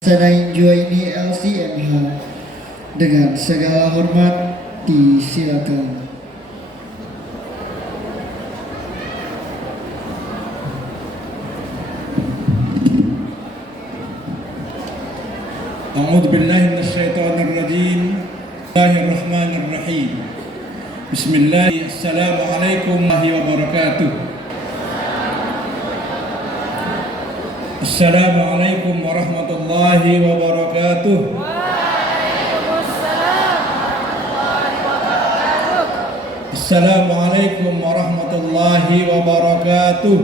Sanain ini LCMH dengan segala hormat disilakan. A'udzu billahi minasyaitonir rajim. Bismillahirrahmanirrahim. Bismillah. Assalamualaikum warahmatullahi wabarakatuh. Assalamualaikum warahmatullahi wabarakatuh. Waalaikumsalam warahmatullahi wabarakatuh. Assalamualaikum warahmatullahi wabarakatuh.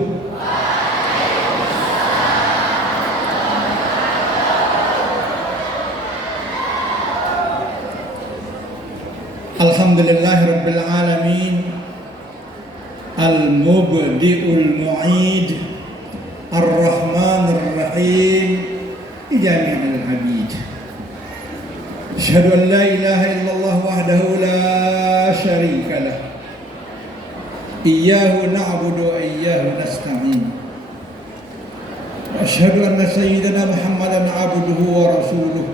Alhamdulillahirabbil alamin. Al-mubdi'ul mu'id. Ar-Rahmanir Rahim. Jami'al abid. Asyhadu an la ilaha illallah wahdahu la syarika lah. Iyyahu na'budu wa iyyahu nasta'in. Wa asyhadu anna sayyidana Muhammadan 'abduhu wa rasuluh.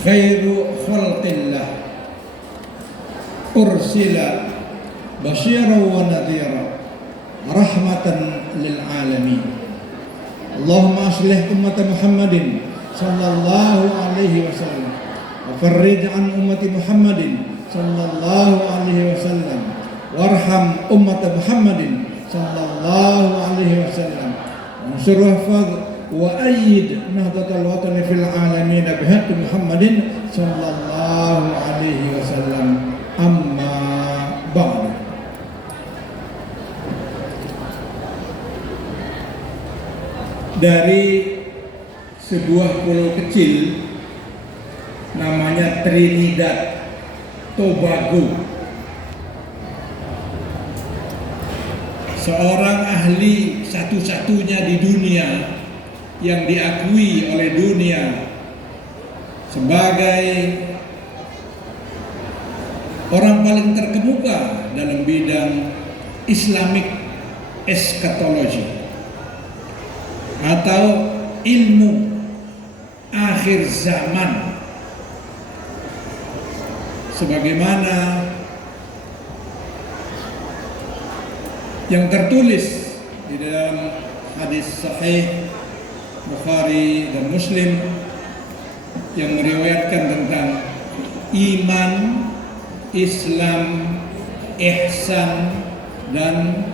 Khairu khalqillah. Ursila basyiran wa nadhira. Rahmatan lil alamin. Allahumma aslih ummat Muhammadin sallallahu alaihi wasallam wa farrij an ummati Muhammadin sallallahu alaihi wasallam warham ummat Muhammadin sallallahu alaihi wasallam wansur wahfaz wa ayyid nahdatal watani fil alamin bihaqqi Muhammadin sallallahu alaihi wasallam. Amma ba'du. Dari sebuah pulau kecil namanya Trinidad Tobago, seorang ahli satu-satunya di dunia yang diakui oleh dunia sebagai orang paling terkemuka dalam bidang Islamic eschatology atau ilmu akhir zaman, sebagaimana yang tertulis di dalam hadis sahih Bukhari dan Muslim yang meriwayatkan tentang iman, Islam, ihsan dan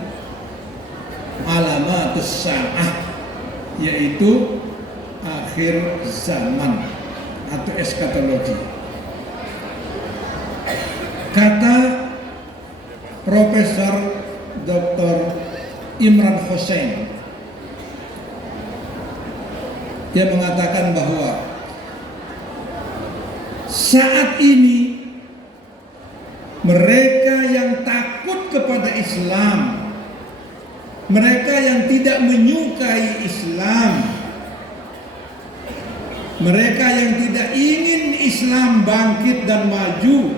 alamatus sa'ah, yaitu akhir zaman atau eskatologi. Kata Profesor Dr. Imran Hussein, dia mengatakan bahwa saat ini mereka yang takut kepada Islam, mereka yang tidak menyukai Islam, mereka yang tidak ingin Islam bangkit dan maju,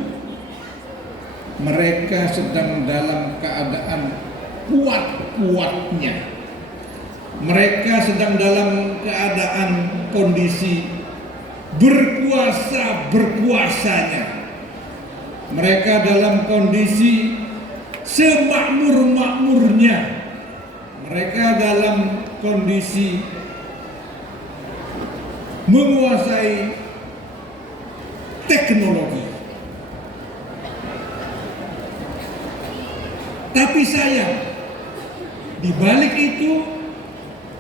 mereka sedang dalam keadaan kuat-kuatnya. Mereka sedang dalam keadaan kondisi berkuasa-berkuasanya. Mereka dalam kondisi semakmur-makmurnya. Mereka dalam kondisi menguasai teknologi. Tapi sayang, di balik itu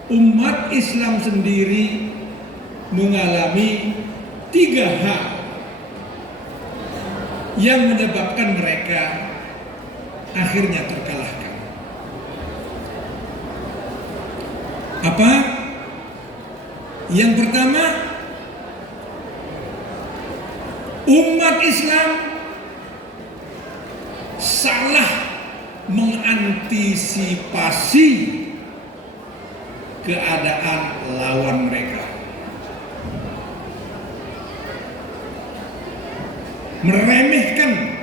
umat Islam sendiri mengalami 3 hal yang menyebabkan mereka akhirnya terkalahkan. Apa? Yang pertama, umat Islam salah mengantisipasi keadaan lawan mereka. Meremehkan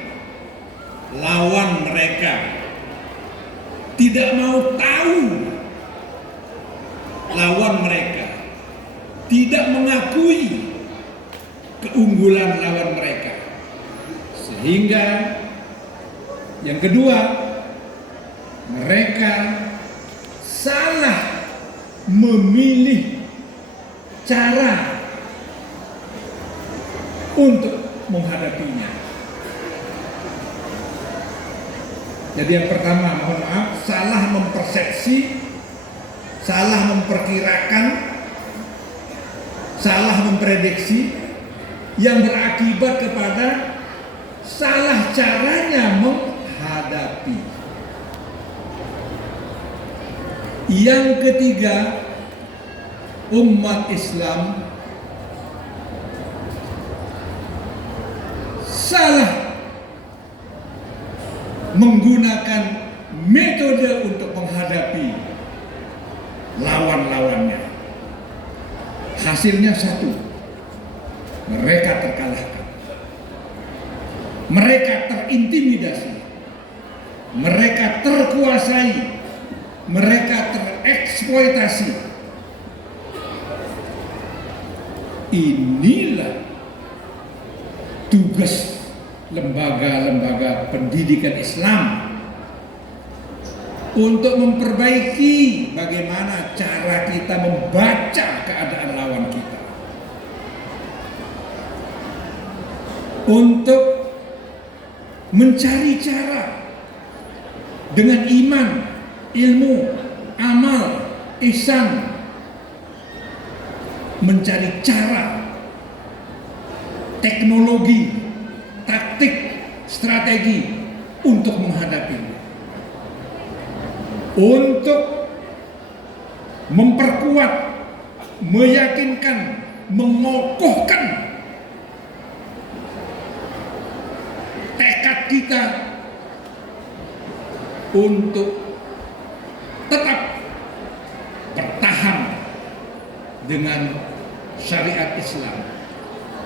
lawan mereka, tidak mau tahu lawan mereka, tidak mengakui keunggulan lawan mereka. Sehingga yang kedua, mereka salah memilih cara untuk menghadapinya. Jadi yang pertama, mohon maaf, salah mempersepsi, salah memperkirakan, salah memprediksi, yang berakibat kepada salah caranya menghadapi. Yang ketiga, umat Islam salah menggunakan metode untuk menghadapi lawan-lawannya. Hasilnya satu, mereka terkalahkan, mereka terintimidasi, mereka terkuasai, mereka tereksploitasi. Inilah tugas lembaga-lembaga pendidikan Islam untuk memperbaiki bagaimana cara kita membaca keadaan lawan kita, untuk mencari cara dengan iman, ilmu, amal, ihsan, mencari cara, teknologi, taktik, strategi untuk menghadapi, untuk memperkuat, meyakinkan, mengokohkan tekad kita untuk tetap bertahan dengan syariat Islam,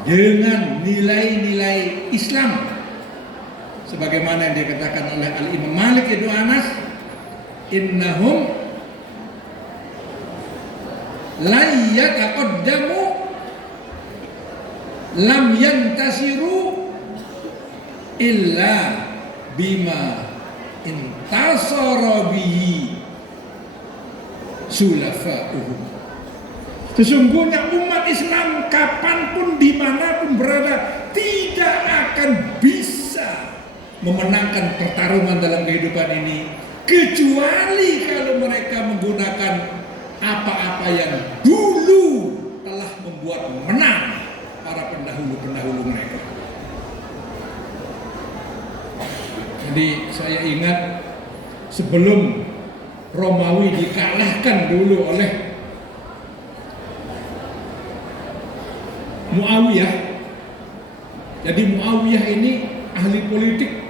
dengan nilai-nilai Islam, sebagaimana yang dikatakan oleh Al-Imam Malik Ibnu Anas, innahum la yataqaddamu lam yantasiru illa bima intasara bihi sulafa'uhum. Sesungguhnya umat Islam kapanpun, dimanapun berada, tidak akan bisa memenangkan pertarungan dalam kehidupan ini kecuali kalau mereka menggunakan apa-apa yang dulu telah membuat menang para pendahulu-pendahulu mereka. Jadi saya ingat sebelum Romawi dikalahkan dulu oleh Muawiyah. Jadi Muawiyah ini ahli politik,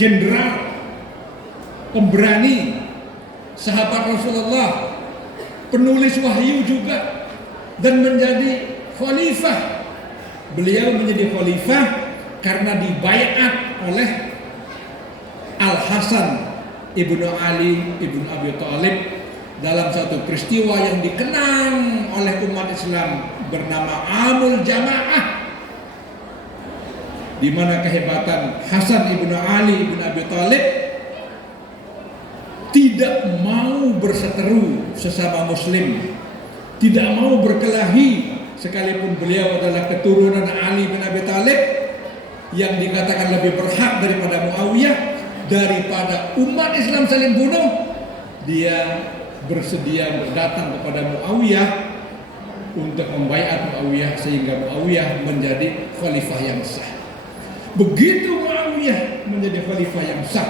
jenderal, pemberani, sahabat Rasulullah, penulis wahyu juga, dan menjadi khalifah. Beliau menjadi khalifah karena dibaiat oleh Al-Hasan ibnu Ali ibnu Abi Thalib dalam satu peristiwa yang dikenang oleh umat Islam bernama Amul Jamaah, di mana kehebatan Hasan ibnu Ali ibnu Abi Thalib tidak mau berseteru sesama muslim, tidak mau berkelahi, sekalipun beliau adalah keturunan Ali bin Abi Thalib yang dikatakan lebih berhak daripada Muawiyah, daripada umat Islam saling bunuh. Dia bersedia datang kepada Muawiyah untuk membaiat Muawiyah sehingga Muawiyah menjadi khalifah yang sah. Begitu Muawiyah menjadi khalifah yang sah,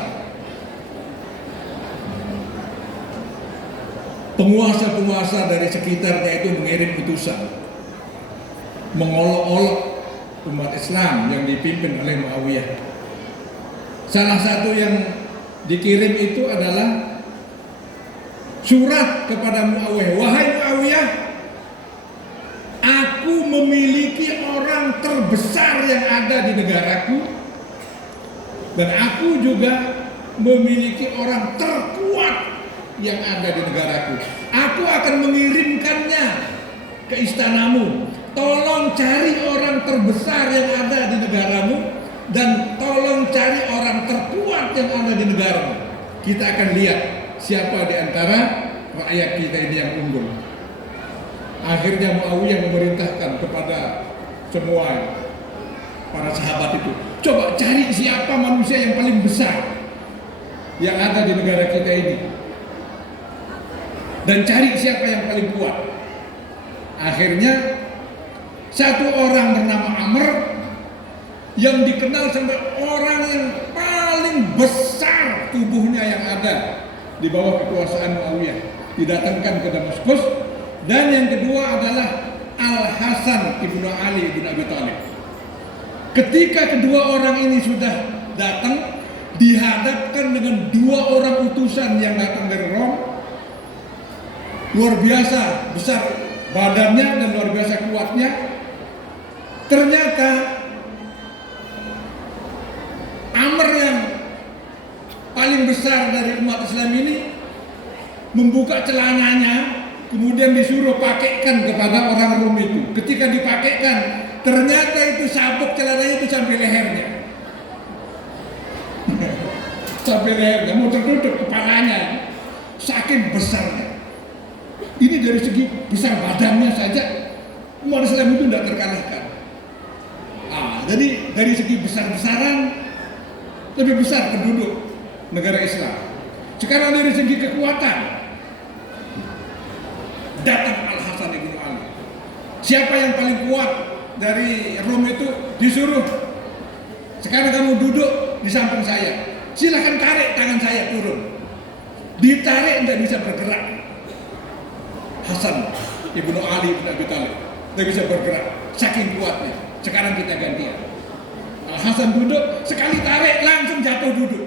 penguasa-penguasa dari sekitarnya itu mengirim utusan mengolok-olok umat Islam yang dipimpin oleh Muawiyah. Salah satu yang dikirim itu adalah surat kepada Muawiyah. Wahai Muawiyah, aku memiliki orang terbesar yang ada di negaraku, dan aku juga memiliki orang terkuat yang ada di negaraku. Aku akan mengirimkannya ke istanamu, tolong cari orang terbesar yang ada di negaramu, dan tolong cari orang terkuat yang ada di negaramu. Kita akan lihat siapa di antara rakyat kita ini yang unggul. Akhirnya Muawiyah memerintahkan kepada semua para sahabat itu, coba cari siapa manusia yang paling besar yang ada di negara kita ini, dan cari siapa yang paling kuat. Akhirnya satu orang bernama Amr yang dikenal sebagai orang yang paling besar tubuhnya yang ada di bawah kekuasaan Muawiyah didatangkan ke Damaskus. Dan yang kedua adalah Al-Hasan ibnu Ali ibn Abi Thalib. Ketika kedua orang ini sudah datang, dihadapkan dengan dua orang utusan yang datang dari Rom, luar biasa besar badannya dan luar biasa kuatnya. Ternyata Amr yang paling besar dari umat Islam ini membuka celananya, kemudian disuruh pakaikan kepada orang Rom itu. Ketika dipakaikan, ternyata itu sabuk celananya itu sampai lehernya. Sampai lehernya, mau tertutup kepalanya, saking besarnya. Ini dari segi besar badannya saja umat Islam itu tidak terkalahkan. Jadi dari segi besar-besaran lebih besar penduduk negara Islam. Sekarang dari segi kekuatan, datang Al-Hasan ibn Ali. Siapa yang paling kuat dari Rom itu disuruh, sekarang kamu duduk di samping saya, silahkan tarik tangan saya turun. Ditarik tidak bisa bergerak. Hasan ibnu Ali ibn Abi Thalib tidak bisa bergerak, saking kuatnya. Sekarang kita gantian. Al-Hasan duduk, sekali tarik langsung jatuh duduk.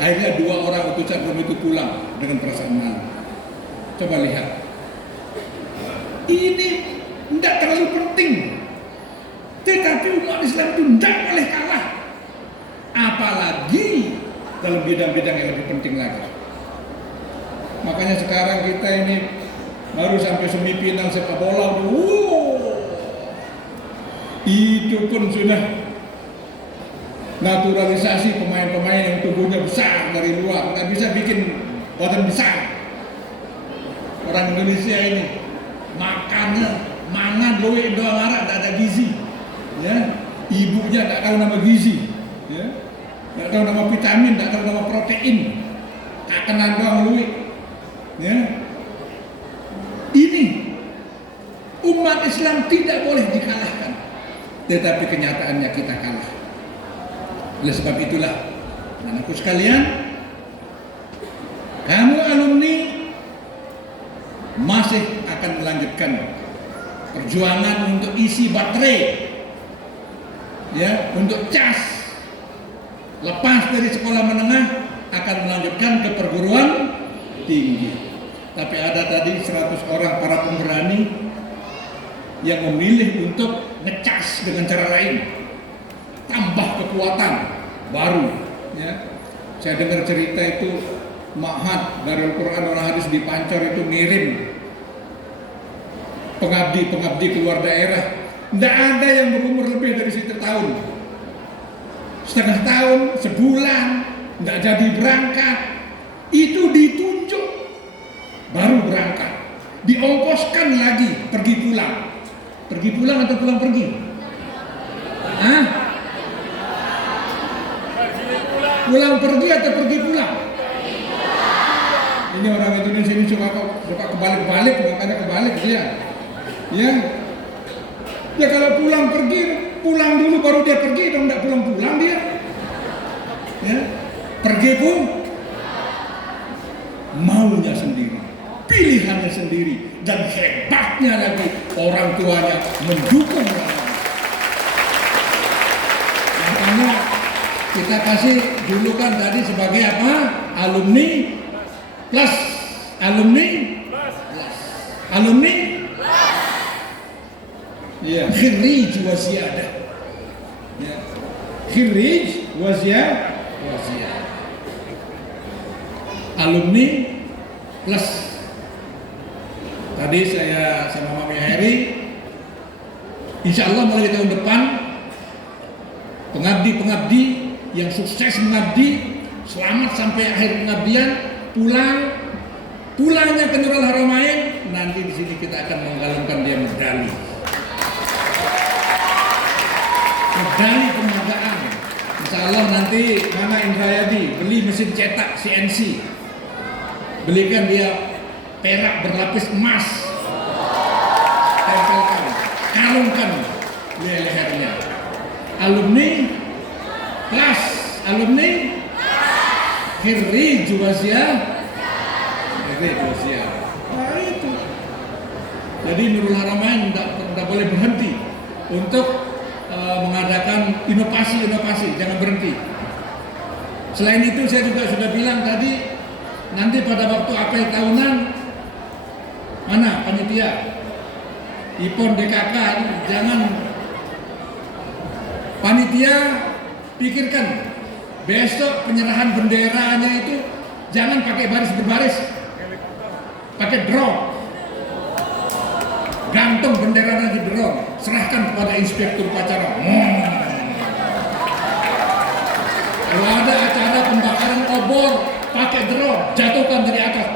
Akhirnya dua orang utusan Rom itu pulang dengan perasaan malu. Coba lihat, ini tidak terlalu penting, tetapi umat Islam itu tidak boleh kalah, apalagi dalam bidang-bidang yang lebih penting lagi. Makanya sekarang kita ini baru sampai semifinal sepak bola, itu pun sudah naturalisasi pemain-pemain yang tubuhnya besar dari luar, nggak bisa bikin badan besar. Orang Indonesia ini makannya mangan loe doang marah, tidak ada gizi, ya. Ibunya tidak tahu nama gizi, ya. Tidak tahu nama vitamin, tidak tahu nama protein, kakenan doang loe, ya. Ini umat Islam tidak boleh dikalahkan, tetapi kenyataannya kita kalah. Oleh sebab itulah, anakku sekalian, kamu alumni masih akan melanjutkan perjuangan untuk isi baterai, ya, untuk cas. Lepas dari sekolah menengah akan melanjutkan ke perguruan tinggi. Tapi ada tadi 100 orang para pemberani yang memilih untuk ngecas dengan cara lain, tambah kekuatan baru, ya. Saya dengar cerita itu Ma'had Darul Quran wal Hadis di Pancor itu ngirim pengabdi keluar daerah. Tidak ada yang berumur lebih dari 1 tahun, setengah tahun, sebulan, tidak jadi berangkat. Itu ditunjuk baru berangkat, diongkoskan lagi pergi pulang. Pergi pulang atau pulang pergi? Hah? Pulang pergi atau pergi pulang? Ini orang Indonesia ini suka kebalik-balik, makanya kebalik dia. Ya. Ya kalau pulang pergi, pulang dulu baru dia pergi, dong enggak pulang-pulang dia. Ya. Pergi pun maunya sendiri, pilihannya sendiri, dan hebatnya lagi orang tuanya mendukung. Makanya kita kasih julukan tadi sebagai apa? Alumni plus, alumni plus, alumni plus, ya, khirij wa ziyadah, ya, khirij wa ziyadah, alumni plus. Tadi saya sama Mami Heri, insya Allah mulai tahun depan pengabdi-pengabdi yang sukses mengabdi selamat sampai akhir pengabdian, pulangnya ke Nurul Haramain, nanti di sini kita akan menggalungkan dia medali penghargaan. Insya Allah nanti Mama Indrayadi beli mesin cetak CNC, belikan dia perak berlapis emas, tempelkan, kalungkan lehernya. Alumni kelas, alumni Khirij Wazia. Nah itu. Jadi Nurul Haramain tidak boleh berhenti untuk mengadakan inovasi, jangan berhenti. Selain itu saya juga sudah bilang tadi, nanti pada waktu apel tahunan, mana panitia IPON DKK, jangan panitia pikirkan besok penyerahan benderanya itu jangan pakai baris berbaris, pakai drone, gantung benderanya di drone, serahkan kepada inspektur upacara. Kalau ada acara pembakaran obor, pakai drone, jatuhkan dari atas.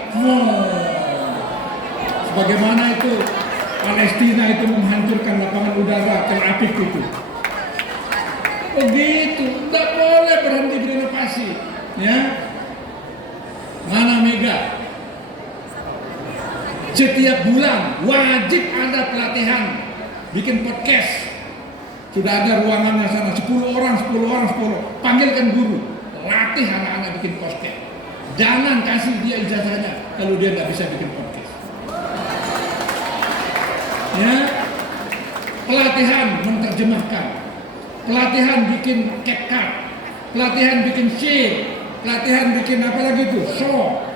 Sebagaimana itu Palestina itu menghancurkan lapangan udara Tel Aviv itu. Begitu, tidak boleh berhenti berinovasi, ya. Mana Mega? Setiap bulan wajib ada pelatihan bikin podcast. Sudah ada ruangannya sana, 10 orang. Panggilkan guru, latih anak-anak bikin podcast. Jangan kasih dia ijazahnya kalau dia nggak bisa bikin podcast. Ya, pelatihan menerjemahkan, pelatihan bikin CapCut, pelatihan bikin share, pelatihan bikin apa lagi tuh, show.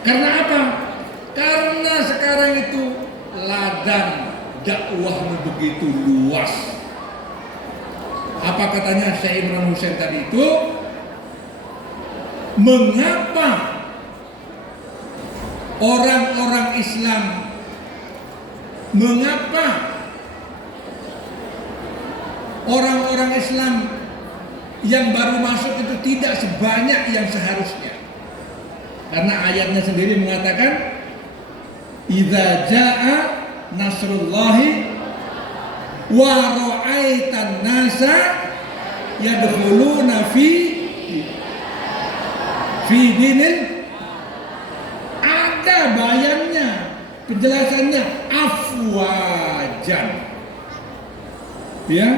Karena apa? Karena sekarang itu ladang dakwahnya begitu luas. Apa katanya Syekh Imran Hussein tadi itu? Mengapa orang-orang Islam, mengapa orang-orang Islam yang baru masuk itu tidak sebanyak yang seharusnya? Karena ayatnya sendiri mengatakan, idza jaa nasrullahi wa ra'aitan nasa yadkhuluna fi dinil, ada bayannya, penjelasannya afwajan, ya,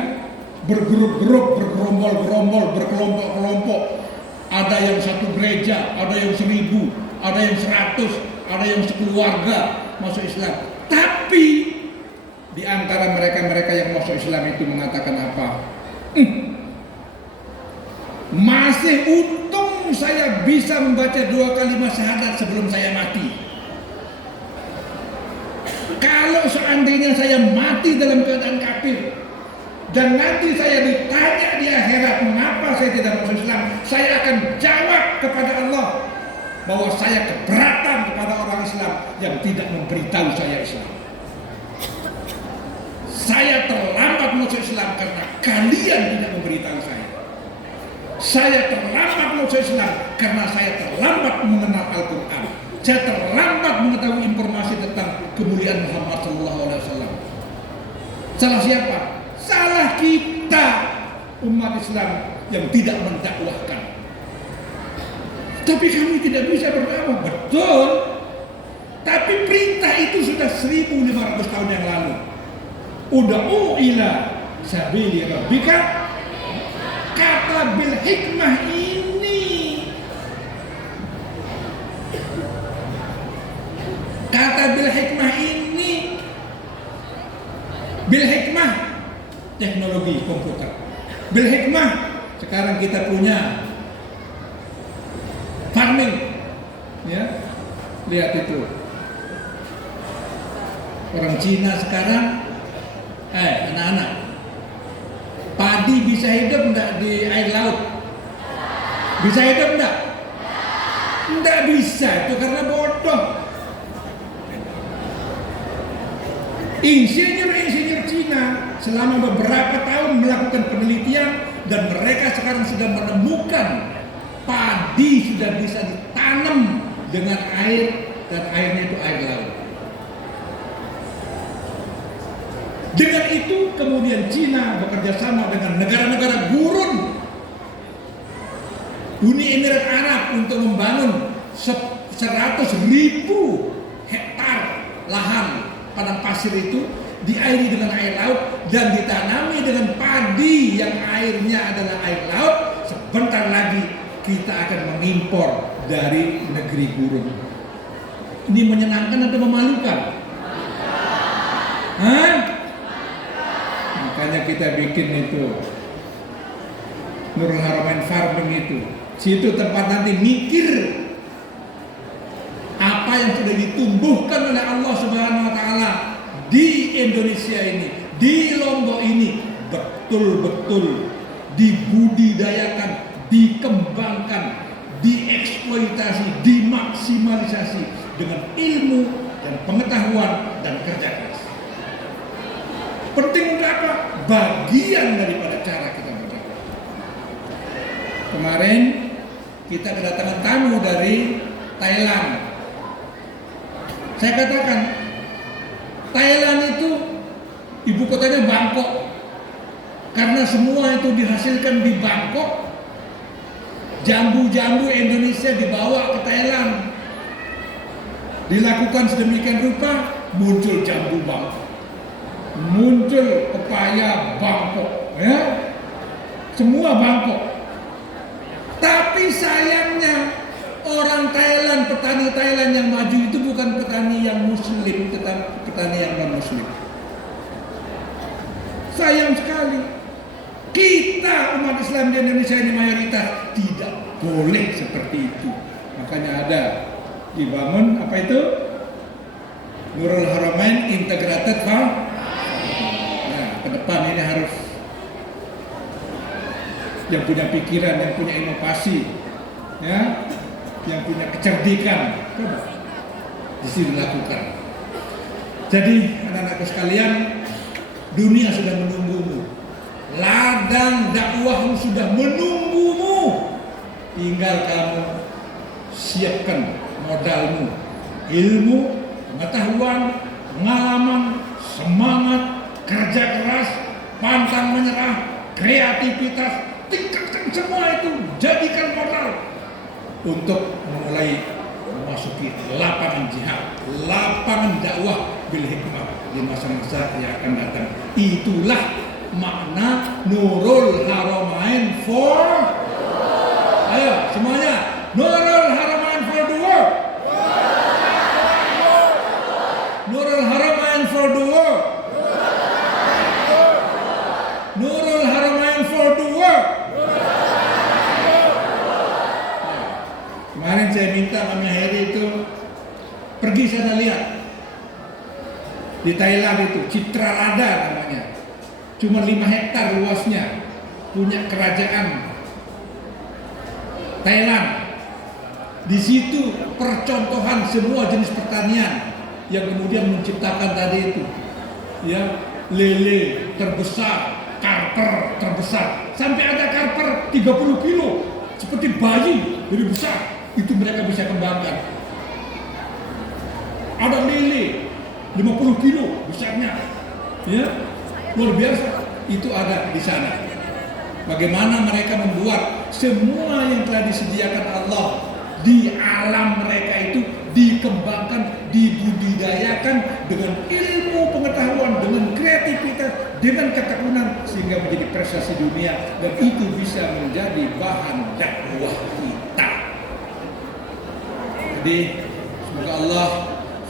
bergrup-grup, bergerombol-gerombol, berkelompok-kelompok. Ada yang satu gereja, ada yang 1000, ada yang 100, ada yang sekeluarga masuk Islam. Tapi di antara mereka-mereka yang masuk Islam itu mengatakan apa? Masih untung saya bisa membaca 2 kalimat syahadat sebelum saya mati. Kalau seandainya saya mati dalam keadaan kafir dan nanti saya ditanya di akhirat mengapa saya tidak masuk Islam, saya akan jawab kepada Allah bahwa saya keberatan kepada orang Islam yang tidak memberitahu saya Islam. Saya terlambat masuk Islam karena kalian tidak memberitahu saya. Saya terlambat masuk Islam karena saya terlambat mengenal Al-Quran. Saya terlambat mengetahui informasi tentang kemuliaan Muhammad SAW. Salah siapa? Salah kita, umat Islam yang tidak mendakwahkan. Tapi kami tidak bisa berdakwah, betul. Tapi perintah itu sudah 1500 tahun yang lalu. Ud'u ila sabili rabbika, kata bil hikmah ini. Kata bil hikmah ini, bil hikmah teknologi komputer. Bil hikmah sekarang kita punya farming, ya, lihat itu orang Cina sekarang, anak-anak, padi bisa hidup enggak di air laut? Bisa hidup enggak? Enggak bisa, itu karena bodoh. Insinyur-insinyur Cina selama beberapa tahun melakukan penelitian dan mereka sekarang sudah menemukan padi sudah bisa ditanam dengan air dan airnya itu air laut. Dengan itu kemudian Cina bekerja sama dengan negara-negara gurun Uni Emirat Arab untuk membangun 100.000 hektar lahan padang pasir itu diairi dengan air laut dan ditanami dengan padi yang airnya adalah air laut. Sebentar lagi kita akan mengimpor dari negeri gurun. Ini menyenangkan atau memalukan? Hah? Makanya kita bikin itu Nurul Haramain Farming itu. Situ tempat nanti mikir apa yang sudah ditumbuhkan oleh Allah Subhanahu wa taala di Indonesia ini, di Lombok ini betul-betul dibudidayakan, dikembangkan, dieksploitasi, dimaksimalisasi dengan ilmu dan pengetahuan dan kerja keras. Penting untuk apa? Bagian daripada cara kita berdakwah. Kemarin kita kedatangan tamu dari Thailand. Saya katakan Thailand itu ibu kotanya Bangkok. Karena semua itu dihasilkan di Bangkok, jambu-jambu Indonesia dibawa ke Thailand. Dilakukan sedemikian rupa, muncul jambu Bangkok, muncul pepaya Bangkok, ya, semua Bangkok. Tapi sayangnya orang Thailand, petani Thailand yang maju itu bukan petani yang Muslim, tetapi petani yang non Muslim. Sayang sekali. Kita umat Islam di Indonesia ini mayoritas tidak boleh seperti itu. Makanya ada dibangun apa itu? Nurul Haramain Integrated Farm. Nah, ke depan ini harus yang punya pikiran, yang punya inovasi, ya, yang punya kecerdikan, di sini dilakukan. Jadi anak-anakku sekalian, dunia sudah menunggumu. Ladang dakwahmu sudah menunggumu. Tinggal kamu siapkan modalmu, ilmu, pengetahuan, pengalaman, semangat, kerja keras, pantang menyerah, kreativitas, tingkatkan semua itu, jadikan modal untuk mulai memasuki lapangan jihad, lapangan dakwah bil hikmah di masa-masa yang akan datang. Itulah makna Nurul Haramain for. Ayo semuanya, Nurul Haramain for the world. Nurul Haramain for the world. Nurul Haramain for the world. Kemarin saya minta Kami Heri itu pergi sana lihat di Thailand itu, Citralada namanya. Cuma 5 hektar luasnya, punya kerajaan Thailand. Di situ percontohan semua jenis pertanian yang kemudian menciptakan tadi itu, ya, lele terbesar, karper terbesar, sampai ada karper 30 kilo, seperti bayi, jadi besar. Itu mereka bisa kembangkan. Ada lele 50 kilo besarnya, ya. Luar biasa, itu ada di sana. Bagaimana mereka membuat semua yang telah disediakan Allah di alam mereka itu dikembangkan, dibudidayakan dengan ilmu pengetahuan, dengan kreativitas, dengan ketekunan sehingga menjadi prestasi dunia, dan itu bisa menjadi bahan dakwah kita. Jadi semoga Allah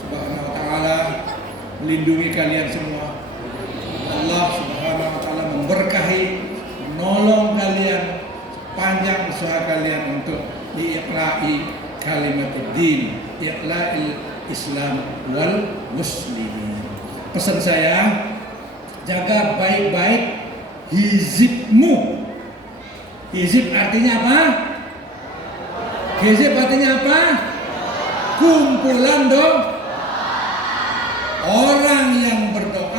Subhanahu wa taala melindungi kalian semua. Allah Subhanahu wa taala memberkahi, menolong kalian, panjang usaha kalian untuk diiqla'i kalimatid-din, iqla'il Islam wal muslimin. Pesan saya, jaga baik-baik hizibmu. Hizib artinya apa? Hizib artinya apa? Kumpulan dong. Orang yang berdoa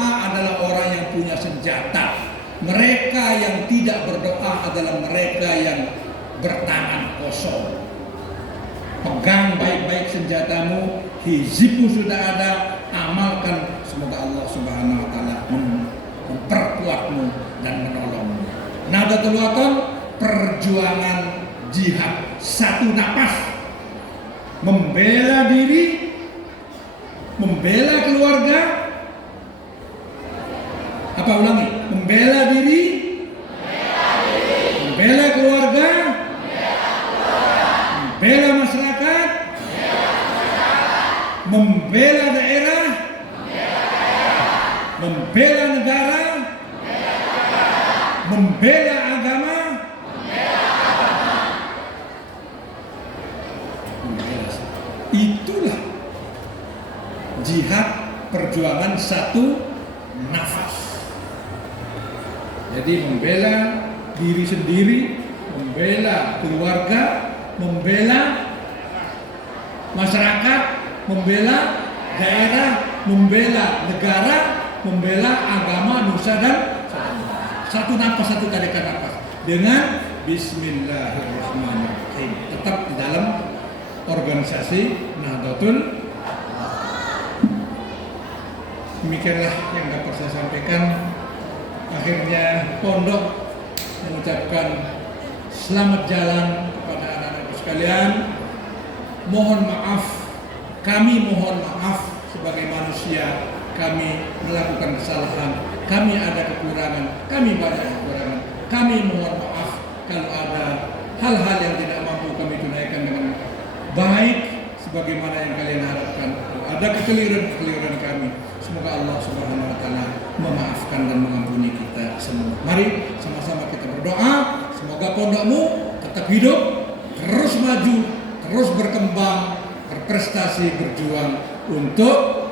Mereka yang tidak berdoa adalah mereka yang bertangan kosong. Pegang baik-baik senjatamu, hizibmu sudah ada, amalkan. Semoga Allah Subhanahu wa taala memperkuatmu dan menolongmu. Nahdlatul Wathon, perjuangan jihad satu napas, membela diri, membela keluarga. Apa ulangi? Membela diri, membela keluarga, membela masyarakat, membela daerah, membela negara, membela agama, itulah jihad perjuangan satu nafas. Jadi membela diri sendiri, membela keluarga, membela masyarakat, membela daerah, membela negara, membela agama, nusa dan satu nafas, satu tarikan nafas dengan Bismillahirrahmanirrahim. Tetap di dalam organisasi Nahdlatul. Demikianlah yang dapat saya sampaikan. Akhirnya pondok mengucapkan selamat jalan kepada anak-anak sekalian. Mohon maaf, kami mohon maaf sebagai manusia, kami melakukan kesalahan, kami ada kekurangan, kami banyak kekurangan. Kami mohon maaf kalau ada hal-hal yang tidak mampu kami tunaikan dengan baik sebagaimana yang kalian harapkan. Kalau ada kekeliruan kami, semoga Allah Subhanahu wa taala memaafkan dan mengampuni kita semua. Mari sama-sama kita berdoa, semoga pondokmu tetap hidup, terus maju, terus berkembang, berprestasi, berjuang untuk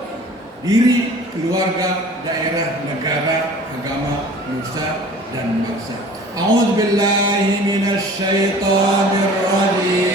diri, keluarga, daerah, negara, agama, nusa dan bangsa. A'udzubillahi minasyaitonir rajim.